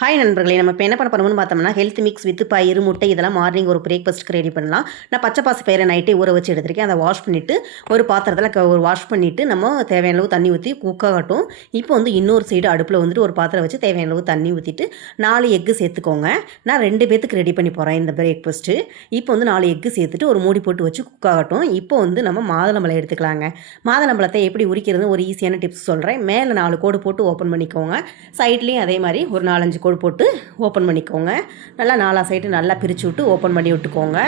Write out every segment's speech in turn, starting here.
Hi நண்பர்களே, நம்ம இப்போ என்ன பண்ண போறோம்னு பார்த்தோம்னா, ஹெல்த் மிக்ஸ் வித் பயிறு, முட்டை இதெல்லாம் மார்னிங் ஒரு பிரேக்ஃபாஸ்ட்க்கு ரெடி பண்ணலாம். நான் பச்சை பாசி பயிரை நைட்டே ஊற வச்சு எடுத்திருக்கேன். அதை வாஷ் பண்ணிவிட்டு ஒரு பாத்திரத்தில் ஒரு வாஷ் பண்ணிவிட்டு நம்ம தேவையான அளவு தண்ணி ஊற்றி குக் ஆகட்டும். இப்போ வந்து இன்னொரு சைடு அடுப்பில் வந்துட்டு ஒரு பாத்திரம் வச்சு தேவையான அளவு தண்ணி ஊற்றிட்டு 4 எக்கு சேர்த்துக்கோங்க. நான் 2 பேத்துக்கு ரெடி பண்ணி போகிறேன் இந்த பிரேக்ஃபாஸ்ட்டு. இப்போ வந்து 4 எக்கு சேர்த்துட்டு ஒரு மூடி போட்டு வச்சு குக் ஆகட்டும். இப்போ வந்து நம்ம மாதுளம்பழம் எடுத்துக்கலாங்க. மாதுளம்பழத்தை எப்படி உரிக்கிறது ஒரு ஈஸியான டிப்ஸ் சொல்கிறேன். மேலே 4 கோடு போட்டு ஓப்பன் பண்ணிக்கோங்க. சைட்லேயும் அதே மாதிரி ஒரு 4-5 கோடு போட்டு ஓப்பன் பண்ணிக்கோங்க. நல்லா 4 சைடு நல்லா பிரித்து விட்டு ஓப்பன் பண்ணி விட்டுக்கோங்க.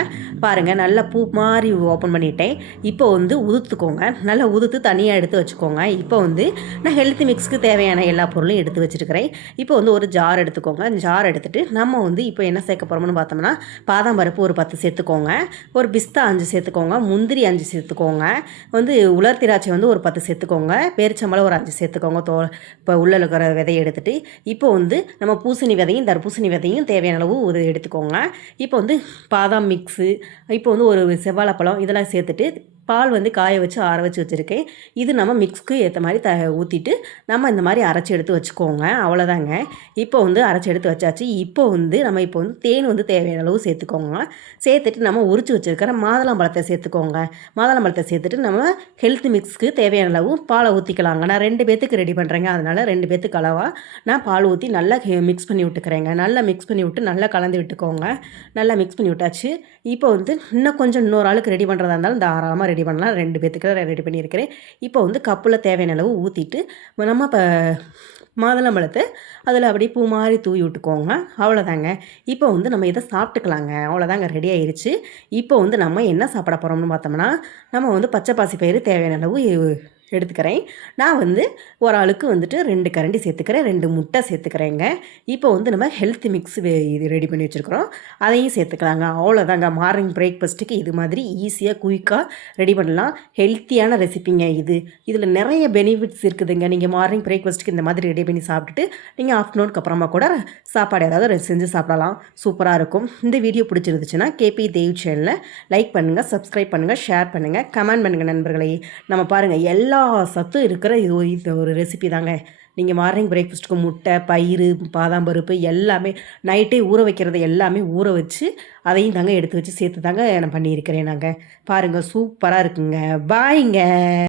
பாருங்கள், நல்லா பூ மாதிரி ஓப்பன் பண்ணிட்டேன். இப்போ வந்து உதுத்துக்கோங்க. நல்லா உதுத்து தனியாக எடுத்து வச்சுக்கோங்க. இப்போ வந்து நான் ஹெல்த் மிக்ஸ்க்கு தேவையான எல்லா பொருளும் எடுத்து வச்சுருக்கிறேன். இப்போ வந்து ஒரு ஜார் எடுத்துக்கோங்க. ஜார் எடுத்துகிட்டு நம்ம வந்து இப்போ என்ன சேர்க்க போகிறோம்னு பார்த்தோம்னா, பாதாம் பருப்பு ஒரு 10 சேர்த்துக்கோங்க. ஒரு பிஸ்தா 5 சேர்த்துக்கோங்க. முந்திரி 5 சேர்த்துக்கோங்க. வந்து உலர் திராட்சை வந்து ஒரு 10 சேர்த்துக்கோங்க. பேரிச்சம்பழம் ஒரு 5 சேர்த்துக்கோங்க. இப்போ உள்ள இருக்கிற விதையை எடுத்துகிட்டு இப்போ வந்து நம்ம பூசணி விதையும் தர்பூசணி விதையும் தேவையான அளவு ஒரு எடுத்துக்கோங்க. இப்போ வந்து பாதாம் மிக்ஸு, இப்போ வந்து ஒரு செவ்வாழைப்பழம் இதெல்லாம் சேர்த்துட்டு பால் வந்து காய வச்சு ஆற வச்சு வச்சுருக்கேன். இது நம்ம மிக்ஸ்க்கு ஏற்ற மாதிரி ஊற்றிட்டு நம்ம இந்த மாதிரி அரைச்சி எடுத்து வச்சுக்கோங்க. அவ்வளோதாங்க. இப்போ வந்து அரைச்சி எடுத்து வச்சாச்சு. இப்போ வந்து நம்ம இப்போ வந்து தேன் வந்து தேவையான அளவு சேர்த்துக்கோங்க. சேர்த்துட்டு நம்ம உரிச்சு வச்சுருக்கிற மாதுளம்பழத்தை சேர்த்துக்கோங்க. மாதுளம்பழத்தை சேர்த்துட்டு நம்ம ஹெல்த் மிக்ஸ்க்கு தேவையான அளவு பாலை ஊற்றிக்கலாங்க. நான் 2 பேத்துக்கு ரெடி பண்ணுறேங்க. அதனால் 2 பேத்துக்கு அளவாக நான் பால் ஊற்றி நல்லா மிக்ஸ் பண்ணி விட்டுக்கிறேங்க. நல்லா மிக்ஸ் பண்ணி விட்டு நல்லா கலந்து விட்டுக்கோங்க. நல்லா மிக்ஸ் பண்ணி விட்டாச்சு. இப்போ வந்து இன்னும் கொஞ்சம் இன்னொரு ஆளுக்கு ரெடி பண்ணுறதா இருந்தாலும் தாராளமாக ரெடி பண்ணலாம். 2 பேத்துக்கு ரெடி பண்ணியிருக்கிறேன். இப்போ வந்து கப்பில் தேவையான அளவு ஊற்றிட்டு நம்ம இப்போ மாதுளம்பழத்தை அதில் அப்படியே பூ மாதிரி தூவி விட்டுக்கோங்க. அவ்வளோதாங்க. இப்போ வந்து நம்ம இதை சாப்பிட்டுக்கலாங்க. அவ்வளோதாங்க, ரெடி ஆயிடுச்சு. இப்போ வந்து நம்ம என்ன சாப்பிட போகிறோம்னு பார்த்தோம்னா, நம்ம வந்து பச்சை பாசி பயிறு தேவையான அளவு எடுத்துக்கிறேன். நான் வந்து ஒரு ஆளுக்கு வந்துட்டு 2 கரண்டி சேர்த்துக்கிறேன். 2 முட்டை சேர்த்துக்கிறேங்க. இப்போ வந்து நம்ம ஹெல்த் மிக்ஸ் இது ரெடி பண்ணி வச்சுருக்கிறோம். அதையும் சேர்த்துக்கலாங்க. அவ்வளோதாங்க. மார்னிங் பிரேக்ஃபாஸ்ட்டுக்கு இது மாதிரி ஈஸியாக குயிக்காக ரெடி பண்ணலாம். ஹெல்த்தியான ரெசிபிங்க இது. இதில் நிறைய பெனிஃபிட்ஸ் இருக்குதுங்க. நீங்கள் மார்னிங் பிரேக்ஃபாஸ்ட்டுக்கு இந்த மாதிரி ரெடி பண்ணி சாப்பிட்டுட்டு நீங்கள் ஆஃப்டர்நூனுக்கு அப்புறமா கூட சாப்பாடு ஏதாவது செஞ்சு சாப்பிடலாம். சூப்பராக இருக்கும். இந்த வீடியோ பிடிச்சிருந்துச்சுன்னா கேபி தேவ் சேனலை லைக் பண்ணுங்கள், சப்ஸ்கிரைப் பண்ணுங்கள், ஷேர் பண்ணுங்கள், கமெண்ட் பண்ணுங்கள் நண்பர்களே. நம்ம பாருங்கள், எல்லா சத்தும் இருக்கிற இது ஒரு ரெசிபி தாங்க. நீங்கள் மார்னிங் பிரேக்ஃபாஸ்ட்டுக்கு முட்டை, பயிறு, பாதாம் பருப்பு எல்லாமே நைட்டே ஊற வைக்கிறது எல்லாமே ஊற வச்சு அதையும் தாங்க எடுத்து வச்சு சேர்த்து தாங்க நான் பண்ணியிருக்கிறேன். நாங்கள் பாருங்கள், சூப்பராக இருக்குங்க. பாய்ங்க.